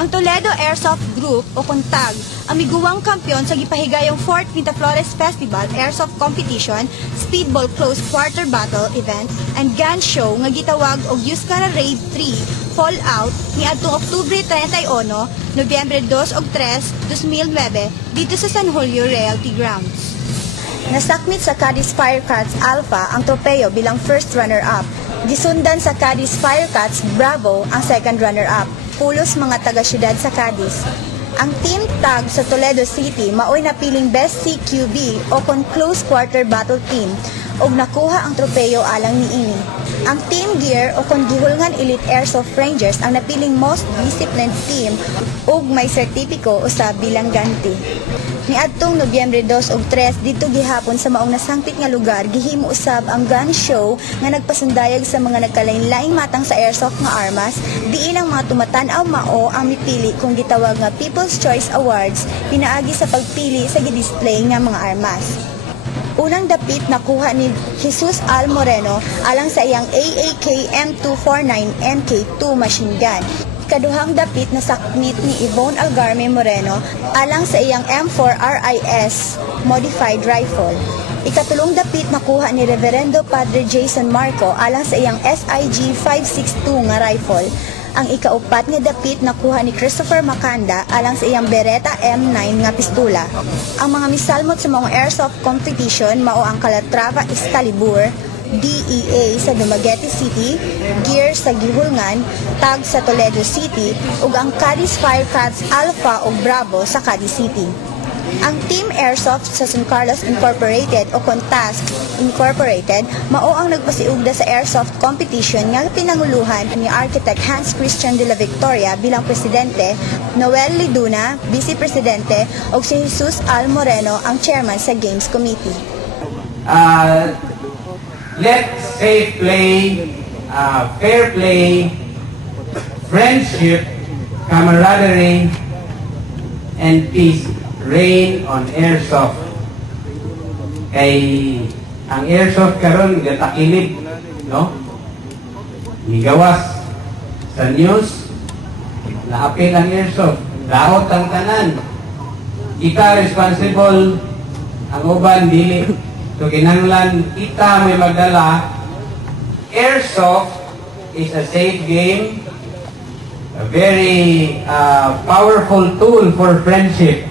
Ang Toledo Airsoft Group o Kontag ang miguwang kampiyon sa gipahigayong 4th Miraflores Festival Airsoft Competition, Speedball Close Quarter Battle Event, and Gun Show nga gitawag og Yuscara Raid 3 Fallout ni adtong Oktubre 31, Nobyembre 2 ug 3, 2009 dito sa San Julio Realty Grounds. Nasakmit sa Cadiz Firecats Alpha ang tropeyo bilang first runner-up. Gisundan sa Cadiz Firecats Bravo ang second runner-up. Pulos mga taga-syudad sa Cadiz. Ang Team Tag sa Toledo City maoy napiling Best CQB o Close Quarter Battle Team ug nakuha ang tropeyo alang niini. Ang Team Gear o Gihulngan Elite Airsoft Rangers ang napiling Most Disciplined Team ug may sertipiko usab bilang ganti. Niadtong Nobyembre 2 ug 3 dito gihapon sa maong nasangpit nga lugar gihimo usab ang gun show nga nagpasundayag sa mga nagkalain-laing matang sa airsoft nga armas, diin ang mga tumatan-aw mao ang mipili kung gitawag nga People's Choice Awards pinaagi sa pagpili sa gidisplay nga mga armas. Unang dapit nakuha ni Jesus Al Moreno alang sa iyang AAK M249 MK2 machine gun. Ikaduhang dapit na sakmit ni Yvonne Algarme Moreno alang sa iyang M4 RIS modified rifle. Ikatulong dapit nakuha ni Reverendo Padre Jason Marco alang sa iyang SIG 562 nga rifle. Ang ikaupat nga dapit nakuha ni Christopher Macanda alang sa iyang Beretta M9 nga pistola. Ang mga misalmot sa mga airsoft competition mao ang Calatrava Excalibur, DEA sa Dumaguete City, Gear sa Gihulngan, Tag sa Toledo City, ug ang Cadiz Firecats Alpha ug Bravo sa Cadiz City. Ang Team Airsoft sa San Carlos Incorporated o Contask Incorporated mao ang nagpasiugda sa airsoft competition nga pinanguluhan ni Architect Hans Christian de la Victoria bilang presidente, Noel Liduna, vice presidente, ug si Jesus Al Moreno ang chairman sa Games Committee. Let safe play, fair play, friendship, camaraderie, and peace reign on airsoft. Kay ang airsoft karon gatakilid, no? Gigawas sa news, naapil ang airsoft, daot ang tanan. Kita responsible, ang uban dili. So, kinahanglan kita may magdala. Airsoft is a safe game, a very powerful tool for friendship.